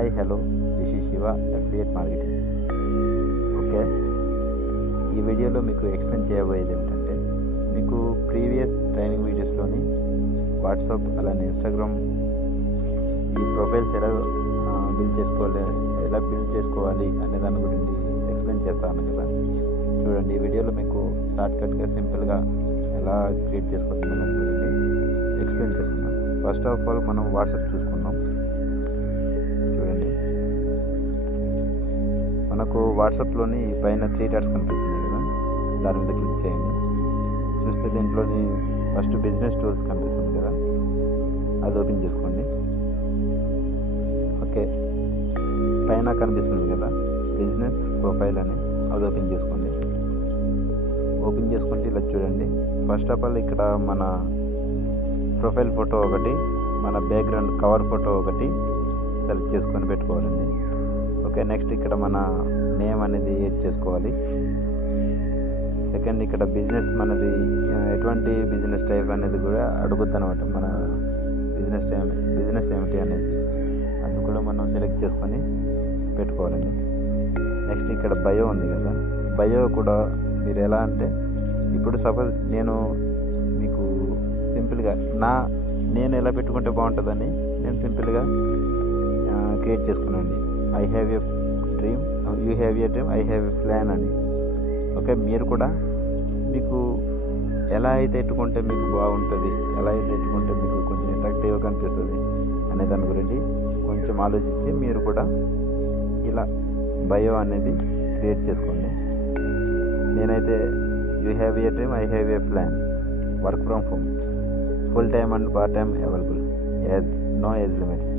Hi hello, this is Shiva, affiliate marketing. Okay, ఈ వీడియోలో మీకు ఎక్స్ప్లెయిన్ చేయబోయేది ఏమిటంటే, మీకు ప్రీవియస్ ట్రైనింగ్ వీడియోస్లోని వాట్సాప్ అలానే ఇన్స్టాగ్రామ్ ఈ ప్రొఫైల్స్ ఎలా బిల్డ్ చేసుకోవాలి అనే దాని గురించి ఎక్స్ప్లెయిన్ చేస్తాను కదా. చూడండి, ఈ వీడియోలో మీకు షార్ట్కట్గా సింపుల్గా ఎలా క్రియేట్ చేసుకోవాలి దాని గురించి ఎక్స్ప్లెయిన్ చేస్తున్నాను. ఫస్ట్ ఆఫ్ ఆల్ మనం వాట్సాప్ చూసుకుందాం. చూడండి, మనకు వాట్సాప్లోని పైన 3 డాట్స్ కనిపిస్తున్నాయి కదా, దాని మీద క్లిక్ చేయండి. చూస్తే దీంట్లోని ఫస్ట్ బిజినెస్ టూల్స్ కనిపిస్తుంది కదా, అది ఓపెన్ చేసుకోండి. ఓకే, పైన కనిపిస్తుంది కదా బిజినెస్ ప్రొఫైల్ అని, అది ఓపెన్ చేసుకోండి. ఓపెన్ చేసుకుంటే ఇలా చూడండి, ఫస్ట్ ఆఫ్ ఆల్ ఇక్కడ మన ప్రొఫైల్ ఫోటో ఒకటి, మన బ్యాక్గ్రౌండ్ కవర్ ఫోటో ఒకటి సెలెక్ట్ చేసుకొని పెట్టుకోవాలండి. ఓకే, నెక్స్ట్ ఇక్కడ మన నేమ్ అనేది యాడ్ చేసుకోవాలి. సెకండ్, ఇక్కడ బిజినెస్ మనది ఎటువంటి బిజినెస్ టైప్ అనేది కూడా అడుగుద్ది అనమాట. మన బిజినెస్ ఏమిటి అనేది అది కూడా మనం సెలెక్ట్ చేసుకొని పెట్టుకోవాలండి. నెక్స్ట్ ఇక్కడ బయో ఉంది కదా, బయో కూడా మీరు ఎలా అంటే, ఇప్పుడు సపోజ్ నేను మీకు సింపుల్గా నేను ఎలా పెట్టుకుంటే బాగుంటుందని నేను సింపుల్గా క్రియేట్ చేసుకున్నానండి. I have a dream, you have a dream, I have a plan అని. ఓకే, మీరు కూడా మీకు ఎలా అయితే పెట్టుకుంటే మీకు బాగుంటుంది, ఎలా అయితే పెట్టుకుంటే మీకు కొంచెం అట్రాక్టివ్గా కనిపిస్తుంది అనే దాని గురించి కొంచెం ఆలోచించి మీరు కూడా ఇలా బయో అనేది క్రియేట్ చేసుకోండి. నేనైతే you have a dream, I have a plan, work from home, full time and part time available, no age limits,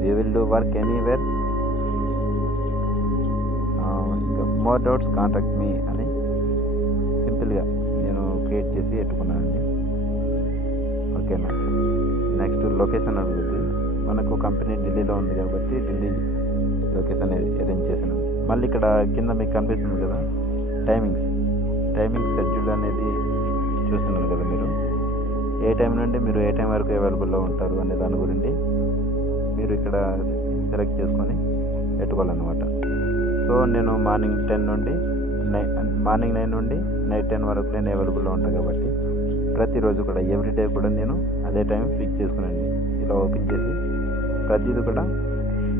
we will do work anywhere, ఇంకా మోర్ డౌట్స్ కాంటాక్ట్ మీ అని సింపుల్గా నేను create చేసి పెట్టుకున్నానండి. ఓకేనా. Next location అడుగుద్ది. మనకు company ఢిల్లీలో ఉంది కాబట్టి ఢిల్లీ లొకేషన్ అరేంజ్ చేశాను. మళ్ళీ ఇక్కడ కింద మీకు కనిపిస్తుంది కదా టైమింగ్స్ షెడ్యూల్ అనేది చూస్తున్నారు కదా, మీరు ఏ టైం నుండి మీరు ఏ టైం వరకు అవైలబుల్లో ఉంటారు అనే దాని గురించి మీరు ఇక్కడ సెలెక్ట్ చేసుకొని పెట్టుకోవాలన్నమాట. సో నేను మార్నింగ్ 9 నుండి నైట్ 10 వరకు నేను అవైలబుల్లో ఉంటాను కాబట్టి ప్రతిరోజు కూడా ఎవ్రీడే కూడా నేను అదే టైం ఫిక్స్ చేసుకున్నాను. ఇలా ఓపెన్ చేసి ప్రతిదీ కూడా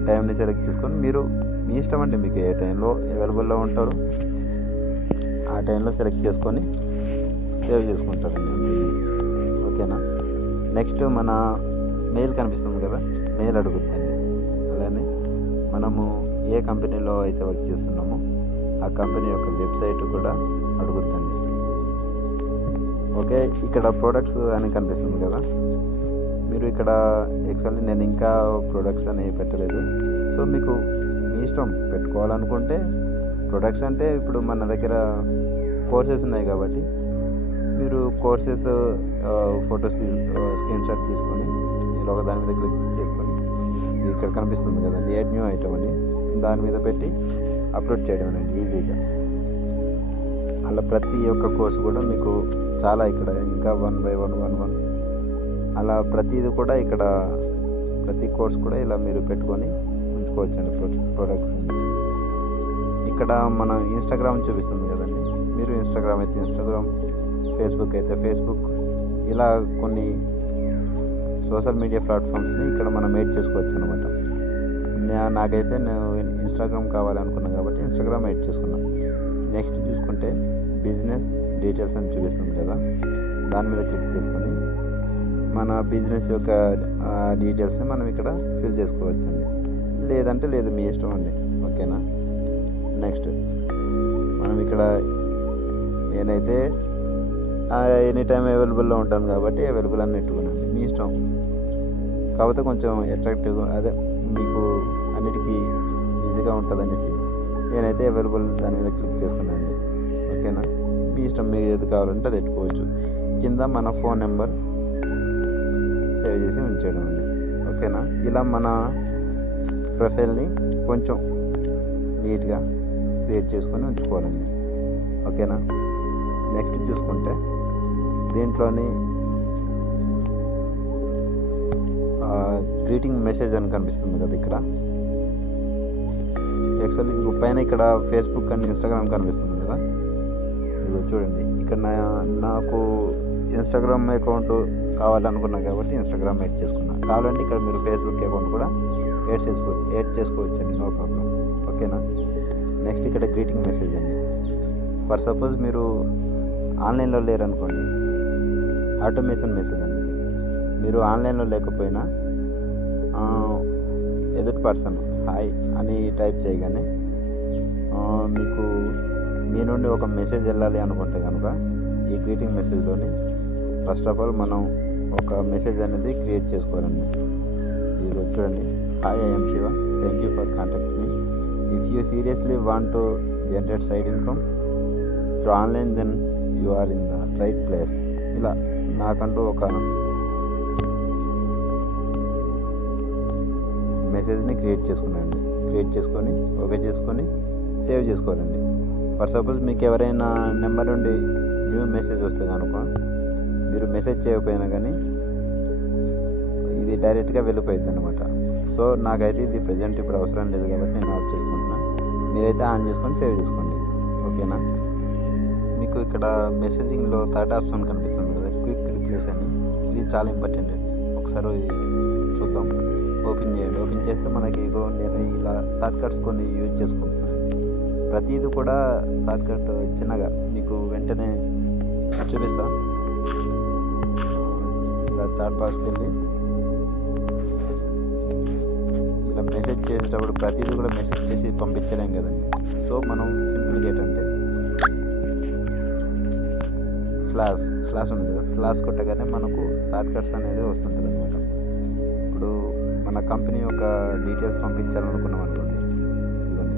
టైంని సెలెక్ట్ చేసుకొని మీరు మీ ఇష్టం అండి, మీకు ఏ టైంలో అవైలబుల్లో ఉంటారు ఆ టైంలో సెలెక్ట్ చేసుకొని సేవ్ చేసుకుంటారండి. ఓకేనా. నెక్స్ట్ మన మెయిల్ కనిపిస్తుంది కదా, మెయిల్ అడుగుద్దండి. అలానే మనము ఏ కంపెనీలో అయితే వర్క్ చేస్తున్నామో ఆ కంపెనీ యొక్క వెబ్సైట్ కూడా అడుగుద్దండి. ఓకే, ఇక్కడ ప్రొడక్ట్స్ అని కనిపిస్తుంది కదా, మీరు ఇక్కడ యాక్చువల్లీ నేను ఇంకా ప్రొడక్ట్స్ అనేవి పెట్టలేదు. సో మీకు మీ ఇష్టం పెట్టుకోవాలనుకుంటే ప్రొడక్ట్స్ అంటే ఇప్పుడు మన దగ్గర కోర్సెస్ ఉన్నాయి కాబట్టి మీరు కోర్సెస్ ఫొటోస్ స్క్రీన్ షాట్ తీసుకొని ఇలా ఒక దాని మీద క్లిక్ చేసుకొని ఇక్కడ కనిపిస్తుంది కదండి యాడ్ న్యూ ఐటమ్ అని, దాని మీద పెట్టి అప్లోడ్ చేయడం అండి ఈజీగా. అలా ప్రతి ఒక్క కోర్సు కూడా మీకు చాలా ఇక్కడ ఇంకా 1 by 1 అలా ప్రతిది కూడా ఇక్కడ ప్రతి కోర్స్ కూడా ఇలా మీరు పెట్టుకొని ఉంచుకోవచ్చండి ప్రొడక్ట్స్. ఇక్కడ మన ఇన్స్టాగ్రామ్ చూపిస్తుంది కదండి, మీరు ఇన్స్టాగ్రామ్ అయితే ఇన్స్టాగ్రామ్, ఫేస్బుక్ అయితే ఫేస్బుక్, ఇలా కొన్ని సోషల్ మీడియా ప్లాట్ఫామ్స్ని ఇక్కడ మనం యాడ్ చేసుకోవచ్చు అనమాట. నాకైతే నేను ఇన్స్టాగ్రామ్ కావాలనుకున్నాను కాబట్టి ఇన్స్టాగ్రామ్ యాడ్ చేసుకున్నాను. నెక్స్ట్ చూసుకుంటే బిజినెస్ డీటెయిల్స్ అని చూపిస్తుంది కదా, దాని మీద క్లిక్ చేసుకొని మన బిజినెస్ యొక్క డీటెయిల్స్ని మనం ఇక్కడ ఫిల్ చేసుకోవచ్చండి. లేదంటే లేదు, మీ ఇష్టం అండి. ఓకేనా. నెక్స్ట్ మనం ఇక్కడ నేనైతే ఎనీ టైం అవైలబుల్లో ఉంటాను కాబట్టి అవైలబుల్ అని పెట్టుకున్నాను, మీ ఇష్టం. కాకపోతే కొంచెం అట్రాక్టివ్గా అదే మీకు అన్నిటికీ ఈజీగా ఉంటుంది అనేసి నేనైతే అవైలబుల్ దాని మీద క్లిక్ చేసుకున్నానండి. ఓకేనా, మీ ఇష్టం, మీరు ఏది కావాలంటే అది పెట్టుకోవచ్చు. కింద మన ఫోన్ నెంబర్ సేవ్ చేసి ఉంచేయడం అండి. ఓకేనా, ఇలా మన ప్రొఫైల్ని కొంచెం నీట్గా క్రియేట్ చేసుకొని ఉంచుకోవాలండి. ఓకేనా. నెక్స్ట్ చూసుకుంటే దీంట్లోని గ్రీటింగ్ మెసేజ్ అని కనిపిస్తుంది కదా, ఇక్కడ యాక్చువల్లీ ఇది పైన ఇక్కడ ఫేస్బుక్ అండ్ ఇన్స్టాగ్రామ్ కనిపిస్తుంది కదా, ఇదిగో చూడండి ఇక్కడ నాకు ఇన్స్టాగ్రామ్ అకౌంట్ కావాలనుకున్నా కాబట్టి ఇన్స్టాగ్రామ్ యాడ్ చేసుకున్నా. కావాలంటే ఇక్కడ మీరు ఫేస్బుక్ అకౌంట్ కూడా యాడ్ చేసుకోవచ్చండి, నో ప్రాబ్లం. ఓకేనా. నెక్స్ట్ ఇక్కడ గ్రీటింగ్ మెసేజ్ అండి. ఫర్ సపోజ్ మీరు ఆన్లైన్లో లేరనుకోండి, ఆటోమేషన్ మెసేజ్ అండి ఇది. మీరు ఆన్లైన్లో లేకపోయినా ఎదుటి పర్సన్ హాయ్ అని టైప్ చేయగానే మీకు మీ నుండి ఒక మెసేజ్ వెళ్ళాలి అనుకుంటే కనుక ఈ గ్రీటింగ్ మెసేజ్లోని ఫస్ట్ ఆఫ్ ఆల్ మనం ఒక మెసేజ్ అనేది క్రియేట్ చేసుకోవాలండి. ఇది చూడండి, hi I'm Shiva, thank you for contact me. If you seriously want to generate side income through online then you are in the right place. ఇలా నాకంటూ ఒక మెసేజ్ని క్రియేట్ చేసుకొని ఓకే చేసుకొని సేవ్ చేసుకోవాలండి. ఫర్ సపోజ్ మీకు ఎవరైనా నెంబర్ నుండి న్యూ మెసేజ్ వస్తే కనుక మీరు మెసేజ్ చేయకపోయినా కానీ ఇది డైరెక్ట్గా వెళ్ళిపోయింది అనమాట. సో నాకైతే ఇది ప్రజెంట్ ఇప్పుడు అవసరం లేదు కాబట్టి నేను ఆఫ్ చేసుకుంటున్నా. మీరైతే ఆన్ చేసుకొని సేవ్ చేసుకోండి. ఓకేనా. మీకు ఇక్కడ మెసేజింగ్లో థర్డ్ ఆప్షన్ కనిపిస్తుంది కదా, క్విక్ రిప్లేస్ అని. ఇది చాలా ఇంపార్టెంట్ అండి. ఒకసారి చూద్దాం. ఓపెన్ చేయండి. ఓపెన్ చేస్తే మనకి నేను ఇలా షార్ట్ కట్స్ కొన్ని యూజ్ చేసుకుంటున్నాను. ప్రతిదీ కూడా షార్ట్ కట్ చిన్నగా మీకు వెంటనే చూపిస్తా. ఇలా చాట్ బాక్స్కి వెళ్ళి ఇలా మెసేజ్ చేసేటప్పుడు ప్రతిదీ కూడా మెసేజ్ చేసి పంపించలేం కదండి. సో మనం సింపుల్గా ఏంటంటే స్లాష్ ఉంది కదా, స్లాష్ కొట్టగానే మనకు షార్ట్ కట్స్ అనేది వస్తుంటుంది అనమాట. ఇప్పుడు మన కంపెనీ యొక్క డీటెయిల్స్ పంపించాలనుకున్నాం అనుకోండి, ఇదిగోండి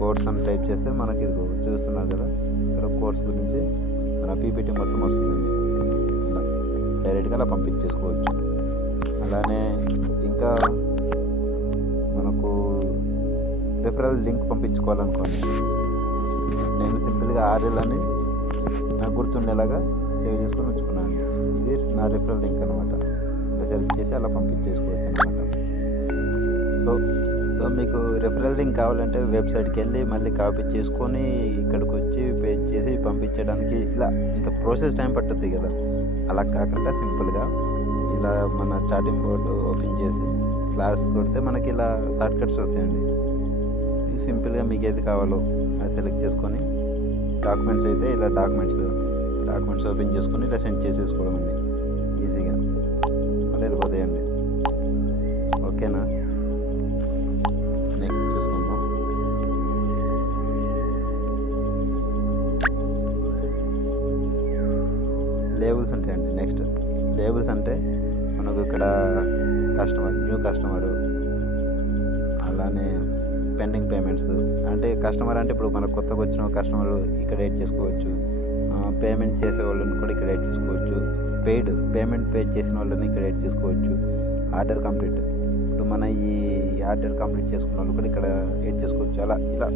కోర్స్ అని టైప్ చేస్తే మనకి ఇది చూస్తున్నారు కదా, ఇక్కడ కోర్స్ గురించి మన పీపీటీ మొత్తం వస్తుందండి. ఇలా డైరెక్ట్గా అలా పంపించేసుకోవచ్చు. అలానే ఇంకా మనకు రిఫరల్ లింక్ పంపించుకోవాలనుకోండి, నేను సింపుల్గా ఆర్ఎల్ అని నాకు గుర్తుండేలాగా సేవ్ చేసుకొని ఉంచుకున్నాను. ఇది నా రిఫరల్ లింక్ అనమాట. ఇలా సెలెక్ట్ చేసి అలా పంపించేసుకోవచ్చు అనమాట. సో మీకు రిఫరల్ లింక్ కావాలంటే వెబ్సైట్కి వెళ్ళి మళ్ళీ కాపీ చేసుకొని ఇక్కడికి వచ్చి పేజ్ చేసి పంపించడానికి ఇలా ఇంత ప్రాసెస్ టైం పట్టుద్ది కదా. అలా కాకుండా సింపుల్గా ఇలా మన చాటింగ్ బోర్డు ఓపెన్ చేసి స్లాష్ కొడితే మనకి ఇలా షార్ట్ కట్స్ వస్తాయండి. సింపుల్గా మీకు ఏది కావాలో అది సెలెక్ట్ చేసుకొని డాక్యుమెంట్స్ అయితే ఇలా డాక్యుమెంట్స్ ఓపెన్ చేసుకొని ఇలా సెండ్ చేసేసుకోవడం అండి. ఈజీగా మళ్ళీ వెళ్ళిపోతాయండి. ఓకేనా. నెక్స్ట్ చూసుకుందాం. లేబుల్స్ ఉంటాయండి. నెక్స్ట్ లేబుల్స్ అంటే మనకు ఇక్కడ న్యూ కస్టమరు, అలానే పెండింగ్ పేమెంట్స్. అంటే కస్టమర్ అంటే ఇప్పుడు మనకు కొత్తగా వచ్చిన కస్టమర్ ఇక్కడ యాడ్ చేసుకోవచ్చు. పేమెంట్ చేసే వాళ్ళని కూడా ఇక్కడ యాడ్ చేసుకోవచ్చు. పేమెంట్ పే చేసిన వాళ్ళని ఇక్కడ యాడ్ చేసుకోవచ్చు. ఆర్డర్ కంప్లీట్, ఇప్పుడు మన ఈ ఆర్డర్ కంప్లీట్ చేసుకున్న వాళ్ళు కూడా ఇక్కడ యాడ్ చేసుకోవచ్చు. అలా ఇలా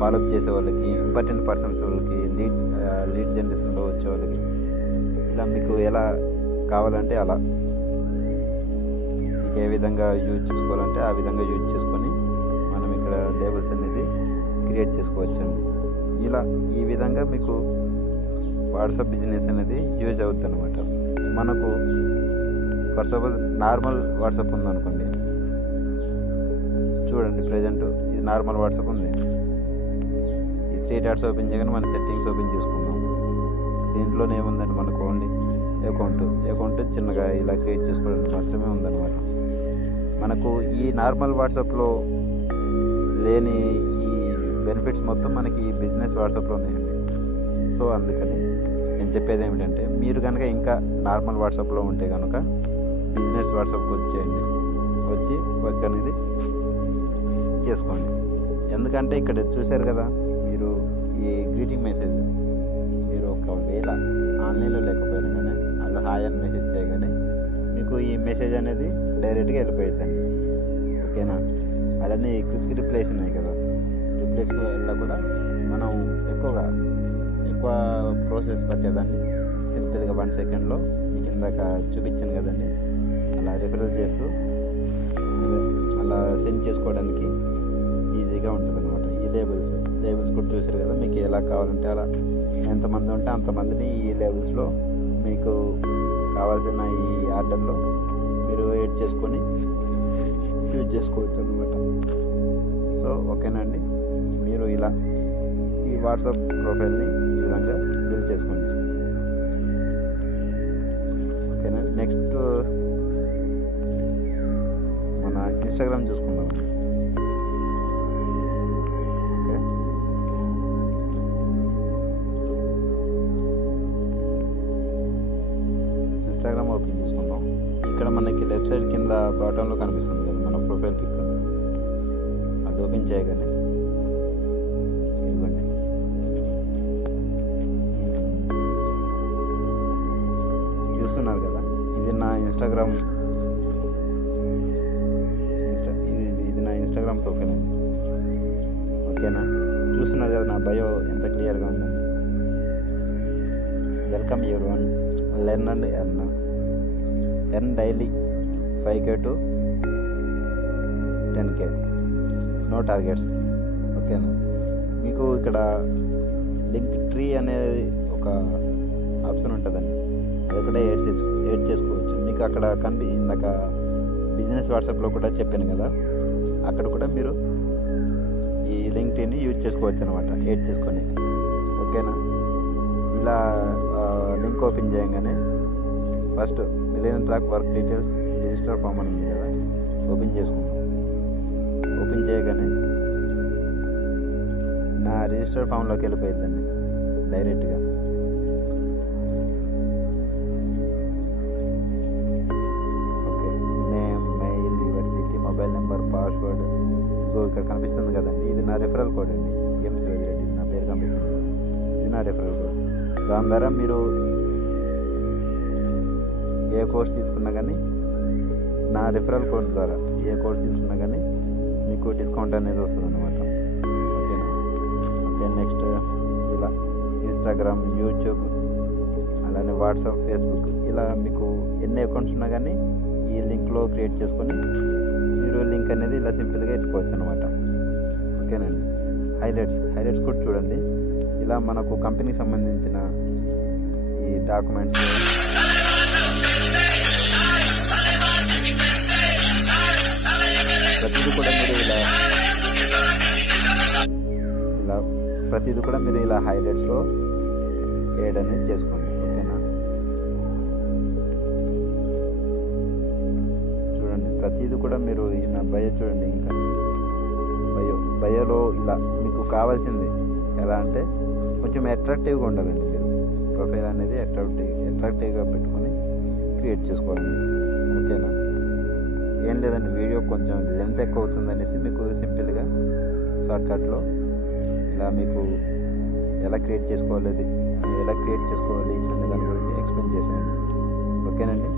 ఫాలోఅప్ చేసే వాళ్ళకి, ఇంపార్టెంట్ పర్సన్స్ వాళ్ళకి, లీడ్ జనరేషన్లో వచ్చే వాళ్ళకి ఇలా మీకు ఎలా కావాలంటే అలా మీకు ఏ విధంగా యూజ్ చేసుకోవాలంటే ఆ విధంగా యూజ్ చేసుకొని మనం ఇక్కడ లేబుల్స్ అనేది క్రియేట్ చేసుకోవచ్చండి. ఇలా ఈ విధంగా మీకు వాట్సాప్ బిజినెస్ అనేది యూజ్ అవుతుంది అనమాట. మనకు ఫర్ సపోజ్ నార్మల్ వాట్సాప్ ఉందనుకోండి, చూడండి ప్రజెంట్ ఇది నార్మల్ వాట్సాప్ ఉంది. ఈ 3 డాట్స్ ఓపెన్ చేయగానే మన సెట్టింగ్స్ ఓపెన్ చేసుకుందాం. దీంట్లోనే ఏముందండి మనకు ఓన్లీ అకౌంట్ చిన్నగా ఇలా క్రియేట్ చేసుకోవడానికి మాత్రమే ఉందన్నమాట. మనకు ఈ నార్మల్ వాట్సాప్లో లేని ఈ బెనిఫిట్స్ మొత్తం మనకి ఈ బిజినెస్ వాట్సాప్లో ఉన్నాయండి. సో అందుకని నేను చెప్పేది ఏమిటంటే మీరు కనుక ఇంకా నార్మల్ వాట్సాప్లో ఉంటే కనుక బిజినెస్ వాట్సాప్కి వచ్చి వర్క్ అనేది చేసుకోండి. ఎందుకంటే ఇక్కడ చూశారు కదా, మీరు ఈ గ్రీటింగ్ మెసేజ్ మీరు ఒకవేళ ఆన్లైన్లో లేకపోయినా కానీ అలా హాయ్ అని మెసేజ్ చేయగానే మీకు ఈ మెసేజ్ అనేది డైరెక్ట్గా వెళ్ళిపోయిద్దండి. ఓకేనా. అలానే క్విక్ రిప్లేస్ ఉన్నాయి కదా, రిప్లేస్ వల్ల కూడా మనం ఎక్కువ ప్రాసెస్ పట్టేదాన్ని సింపుల్గా 1 సెకండ్లో మీకు ఇందాక చూపించాను కదండి, అలా రిఫరల్ చేస్తూ అలా సెండ్ చేసుకోవడానికి ఈజీగా ఉంటుంది అనమాట. ఈ లేబుల్స్ కూడా చూసారు కదా, మీకు ఎలా కావాలంటే అలా ఎంతమంది ఉంటే అంతమందిని ఈ లేబుల్స్లో మీకు కావాల్సిన ఈ ఆర్డర్లో మీరు యాడ్ చేసుకొని యూజ్ చేసుకోవచ్చు అనమాట. సో ఓకేనండి, మీరు ఇలా ఈ వాట్సాప్ ప్రొఫైల్ని ఈ విధంగా బిల్డ్ చేసుకోండి. ఓకేనా, నెక్స్ట్ మన ఇన్స్టాగ్రామ్ చూసుకుందాం. ఓకే, ఇన్స్టాగ్రామ్ ఓపెన్ చేసుకుందాం. ఇక్కడ మనకి లెఫ్ట్ సైడ్ కింద బాటంలో కనిపిస్తుంది కదా మన ప్రొఫైల్ పిక్, అది ఓపెన్ చేయగానే ఇదిగోండి చూస్తున్నారు కదా, ఇది నా ఇన్స్టాగ్రామ్ ఇది నా ఇన్స్టాగ్రామ్ ప్రొఫైల్ అండి. ఓకేనా, చూస్తున్నారు కదా నా బయో ఎంత క్లియర్గా ఉందండి. Welcome everyone, learn and earn daily 5K to 10K, no targets. ఓకేనా, మీకు ఇక్కడ లింక్ ట్రీ అనేది ఒక ఆప్షన్ ఉంటుందండి, అది కూడా యాడ్ చేసుకోవచ్చు. మీకు అక్కడ ఇందాక బిజినెస్ వాట్సాప్లో కూడా చెప్పాను కదా, అక్కడ కూడా మీరు ఈ లింక్ ట్రీని యూజ్ చేసుకోవచ్చు అనమాట, యాడ్ చేసుకొని. ఓకేనా, ఇలా లింక్ ఓపెన్ చేయగానే first million track work details register form అని ఉంది కదా, ఓపెన్ చేసుకుందాం. ఓపెన్ చేయగానే నా రిజిస్టర్ ఫామ్లోకి వెళ్ళిపోయిద్దండి డైరెక్ట్గా. Okay, name, mail, your city, mobile number, password, ఇదిగో ఇక్కడ కనిపిస్తుంది కదండి, ఇది నా రెఫరల్ కోడ్ అండి. ఎం శివాజీ, ఇది నా పేరు కనిపిస్తుంది కదా, ఇది నా రెఫరల్ కోడ్. దాని ద్వారా మీరు ఏ కోర్స్ తీసుకున్నా కానీ నా రిఫరల్ కోడ్ ద్వారా ఏ కోర్స్ తీసుకున్నా కానీ మీకు డిస్కౌంట్ అనేది వస్తుంది అనమాట. ఓకేనా, ఓకే, నెక్స్ట్ ఇలా ఇన్స్టాగ్రామ్, యూట్యూబ్, అలానే వాట్సాప్, ఫేస్బుక్, ఇలా మీకు ఎన్ని అకౌంట్స్ ఉన్నా కానీ ఈ లింక్లో క్రియేట్ చేసుకొని మీరు లింక్ అనేది ఇలా సింపుల్గా పెట్టుకోవచ్చు అనమాట. ఓకేనండి, హైలైట్స్ కూడా చూడండి. ఇలా మనకు కంపెనీకి సంబంధించిన ఈ డాక్యుమెంట్స్, ప్రతిదీ కూడా మీరు ఇలా హైలైట్స్లో యాడ్ అనేది చేసుకోండి. ఓకేనా, చూడండి ప్రతిదీ కూడా మీరు నా బయో చూడండి. ఇంకా బయోలో ఇలా మీకు కావాల్సింది ఎలా అంటే కొంచెం అట్రాక్టివ్గా ఉండాలండి. మీరు ప్రొఫైల్ అనేది అట్రాక్టివ్గా పెట్టుకొని క్రియేట్ చేసుకోవాలండి. ఓకేనా, ఏం లేదండి, వీడియో కొంచెం లెంత్ ఎక్కువ అవుతుంది అనేసి మీకు సింపుల్గా షార్ట్కట్లో ఇలా మీకు ఎలా క్రియేట్ చేసుకోవాలి అనే దాని గురించి ఎక్స్ప్లెయిన్ చేశానండి. ఓకేనండి,